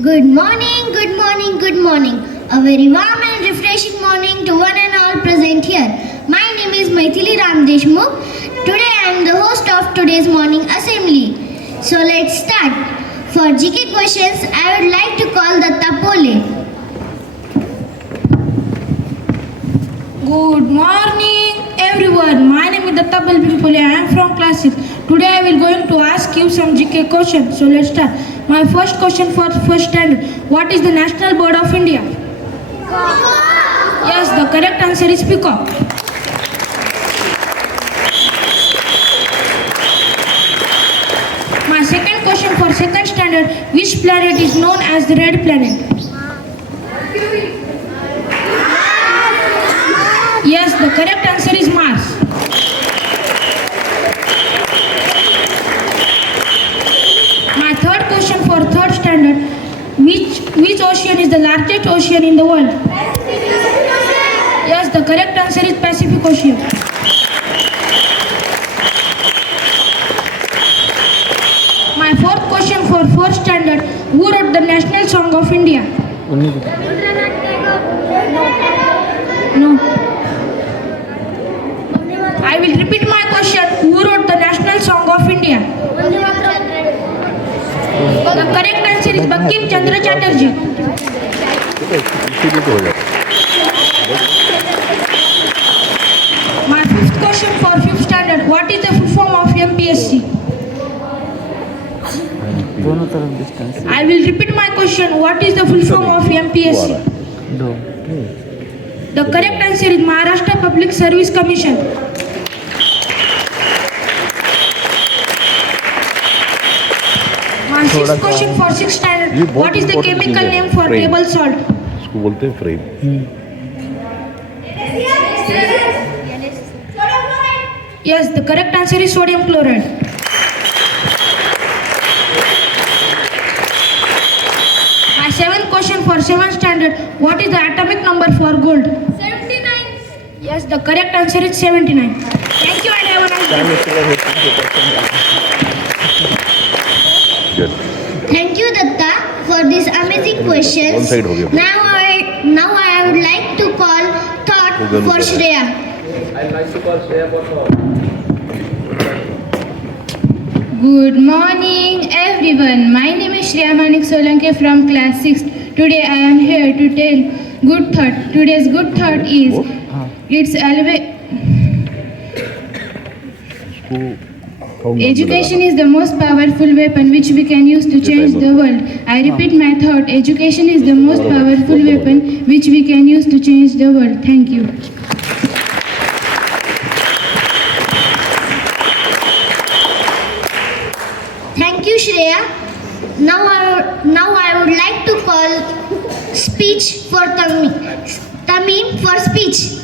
Good morning, good morning, good morning. A very warm and refreshing morning to one and all present here. My name is Maithili Ram Deshmukh. Today I am the host of today's morning assembly. So let's start. For GK questions, I would like to call Datta Pole. Good morning everyone. My name is Datta Balbin Pule. I am from class 6. Today I will going to ask you some GK questions. So let's start. My first question for first standard. What is the National Bird of India? Yes, the correct answer is peacock. My second question for second standard. Which planet is known as the red planet? Yes, the correct answer is Mars. My third question for third standard. Which ocean is the largest ocean in the world? Yes, the correct answer is Pacific Ocean. My fourth question for fourth standard. Who wrote the national song of India? No. I will repeat my question. Who wrote the national song of India? The correct answer is Bankim Chandra Chatterjee. My fifth question for fifth standard. What is the full form of MPSC? I will repeat my question. What is the full form of MPSC? The correct answer is Maharashtra Public Service Commission. My sixth question for sixth standard. What is the chemical name for table salt? इसको बोलते हैं frame. Yes, the correct answer is sodium chloride. My seventh question for seventh standard. What is the atomic number for gold? 79. Yes, the correct answer is 79. Thank you and have a nice day. Good. Thank you, Datta, for these amazing questions. One side हो गया. Now I would like to call Thought for Shreya. I'd like to call Shreya for Good morning everyone. My name is Shreya Manik Solanke from class 6. Today I am here to tell good thought. Today's good thought is it's always education is the most powerful weapon which we can use to change the world. I repeat my thought. Education is the most powerful weapon which we can use to change the world. Thank you. Thank you, Shreya. Now I would like to call speech for Tamim for speech.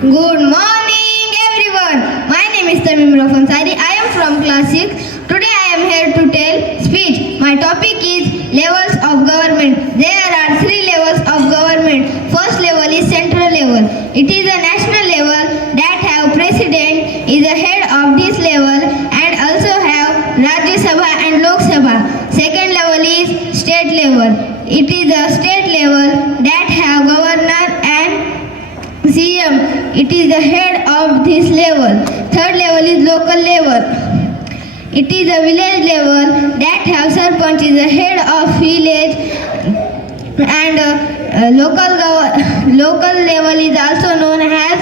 Good morning, everyone. My name is Tamim Rafansari. I am from class 6. Today I am here to tell speech. My topic is levels of government. There are 3 levels of government. First level is central level. It is a national level that have president is the head of this level and also have Rajya Sabha and Lok Sabha. Second level is state level. It is a state level that have governor and CM. It is the head of this level. Third level is local level. It is a village level that have Sarpanch is the head of village and local level is also known as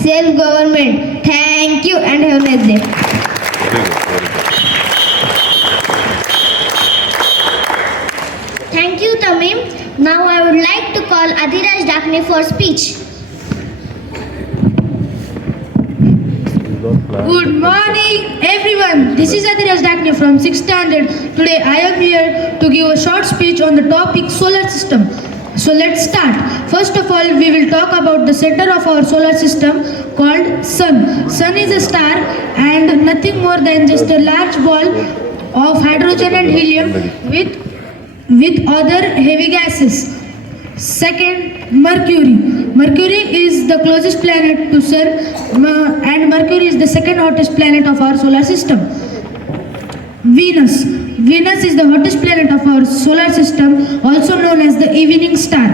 self-government. Thank you and have a nice day. Thank you, Tamim. Now I would like to call Adhiraj Dakne for speech. Good morning everyone. This is Adhiraj Dakne from 6th standard. Today I am here to give a short speech on the topic solar system. So let's start. First of all, we will talk about the center of our solar system called Sun. Sun is a star and nothing more than just a large ball of hydrogen and helium with other heavy gases. Second, Mercury. Mercury is the closest planet to Sun and Mercury is the second hottest planet of our solar system. Venus. Venus is the hottest planet of our solar system, also known as the evening star.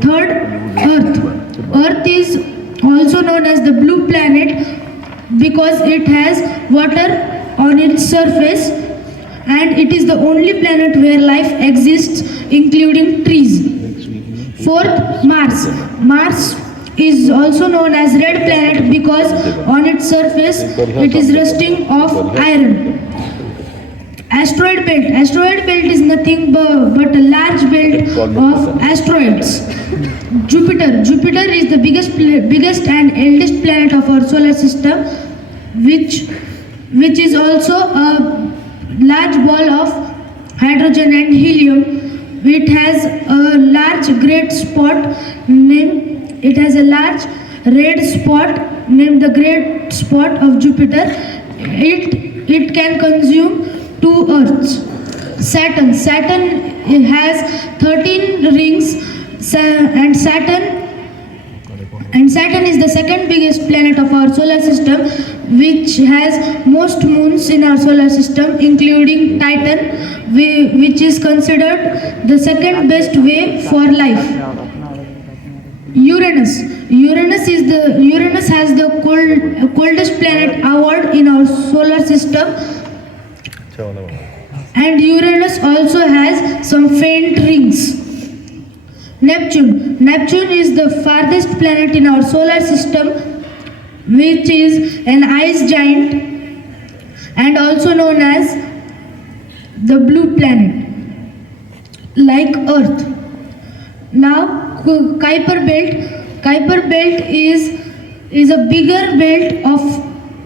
Third, Earth. Earth is also known as the blue planet because it has water on its surface, and it is the only planet where life exists, including trees. Fourth, Mars. Mars is also known as red planet because on its surface it is resting of iron. Asteroid belt. Asteroid belt is nothing but a large belt of asteroids. Jupiter. Jupiter is the biggest and eldest planet of our solar system, which is also a large ball of hydrogen and helium. It has a large red spot named red spot named the great spot of Jupiter. It can consume 2 Earths. Saturn has 13 rings, and Saturn is the second biggest planet of our solar system, which has most moons in our solar system, including Titan, which is considered the second best way for life. Uranus has the coldest planet award in our solar system, and Uranus also has some faint rings. Neptune is the farthest planet in our solar system, which is an ice giant and also known as the blue planet, like Earth. Now, Kuiper Belt is a bigger belt of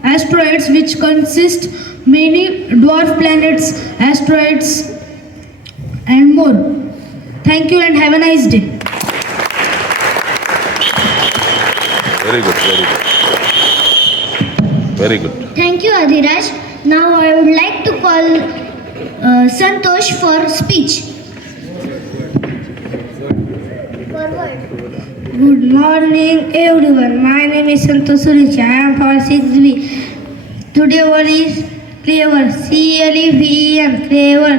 asteroids which consist many dwarf planets, asteroids, and more. Thank you and have a nice day. Very good, very good. Very good. Thank you, Adhiraj. Now I would like to call Santosh for speech. Good morning, everyone. My name is Santosh Suresh. I am for 6B. Today word is clever. C-L-E-V-E-R. Clever.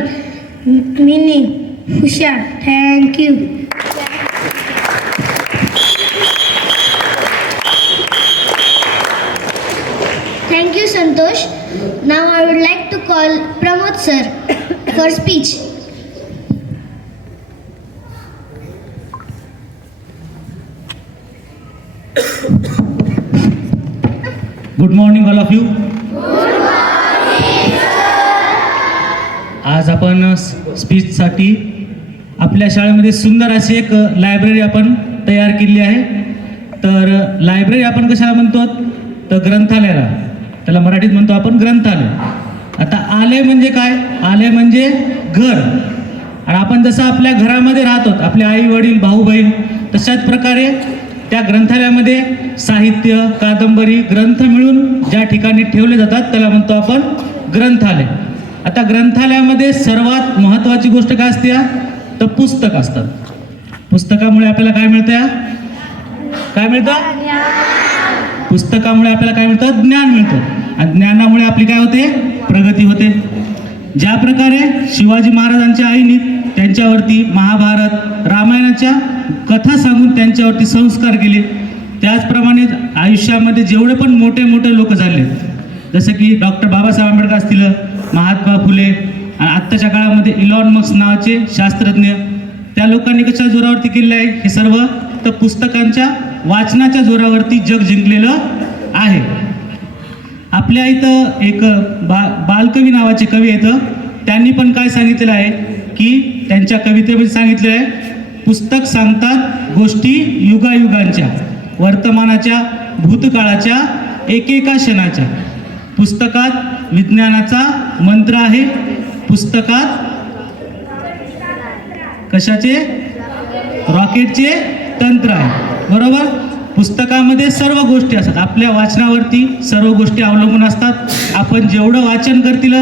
Meaning Hushar. Thank you. Thank you, Santosh. Now I would like to call Pramod sir for speech. Good morning all of you. आज आपण स्पीचसाठी आपल्या शाळेमध्ये सुंदर अशी एक library आपण तयार केली आहे. तर लायब्ररी आपण कशाला म्हणतो, तर ग्रंथालयाला, त्याला मराठीत म्हणतो आपण ग्रंथालय. आता आलय म्हणजे काय, आलय म्हणजे घर. आणि आपण जसं आपल्या घरामध्ये राहतो, आपले आई वडील भाऊ बहीण, तशाच प्रकारे त्या ग्रंथालयामध्ये साहित्य, कादंबरी, ग्रंथ मिळून ज्या ठिकाणी ठेवले जातात त्याला म्हणतो आपण ग्रंथालय. आता ग्रंथालयामध्ये सर्वात महत्त्वाची गोष्ट काय असते, तर पुस्तक असतात. पुस्तकामुळे आपल्याला काय मिळतं, काय मिळतं, पुस्तकामुळे आपल्याला काय मिळतं, ज्ञान मिळतं. आणि ज्ञानामुळे आपली काय होते, प्रगती होते. ज्या प्रकारे शिवाजी महाराजांच्या आईने त्यांच्यावरती महाभारत, रामायणाच्या कथा सांगून त्यांच्यावरती संस्कार केले, त्याचप्रमाणे आयुष्यामध्ये जेवढे पण मोठे मोठे लोक झाले, जसं की डॉक्टर बाबासाहेब आंबेडकर असतील, महात्मा फुले, आणि आत्ताच्या काळामध्ये इलॉन मस्क नावाचे शास्त्रज्ञ, त्या लोकांनी कशा जोरावरती केलेलं आहे, हे सर्व तर पुस्तकांच्या वाचनाच्या जोरावरती जग जिंकलेलं आहे. आपल्या इथं एक बालकवी नावाचे कवी आहेत, त्यांनी पण काय सांगितलेलं आहे की त्यांच्या कवितेमध्ये सांगितले आहे, पुस्तक सांगतात गोष्टी युगायुगांच्या, वर्तमानाच्या भूतकाळाच्या, एकेका क्षणाच्या. पुस्तकात विज्ञानाचा मंत्र आहे, पुस्तकात कशाचे, रॉकेटचे तंत्र आहे, बरोबर. पुस्तकामध्ये सर्व गोष्टी असतात, आपल्या वाचनावरती सर्व गोष्टी अवलंबून असतात. आपण जेवढं वाचन करतील,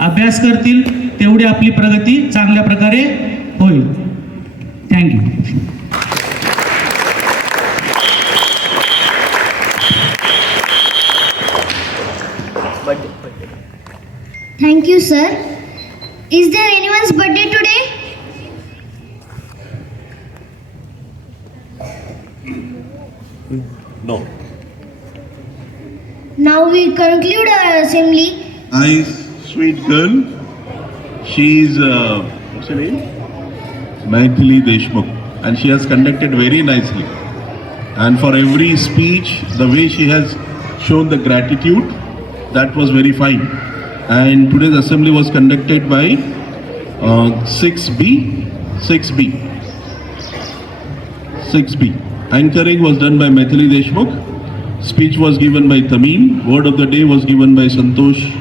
अभ्यास करतील, तेवढी आपली प्रगती चांगल्या प्रकारे होईल. Thank you. Thank you, sir. Is there anyone's birthday today? No. Now we conclude our assembly. Nice, sweet girl. She's, what's her name? Maithili Deshmukh. And she has conducted very nicely. And for every speech, the way she has shown the gratitude, that was very fine. And today's assembly was conducted by 6B. Anchoring was done by Maithili Deshmukh. Speech was given by Tamim. Word of the day was given by Santosh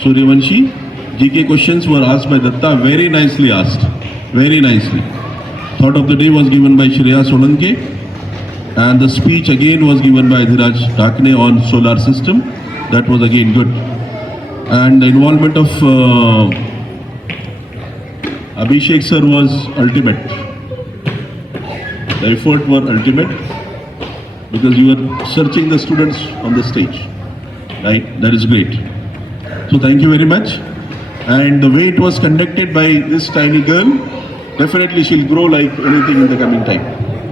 Suryavanshi. GK questions were asked by Datta. Very nicely asked. Very nicely. Thought of the day was given by Shreya Solanke. And the speech again was given by Adhiraj Dakne on solar system. That was again good. And the involvement of Abhishek sir was ultimate. The effort were ultimate because you were searching the students on the stage, right? That is great. So thank you very much. And the way it was conducted by this tiny girl, definitely she'll grow like anything in the coming time.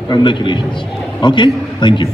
Congratulations. Okay? Thank you.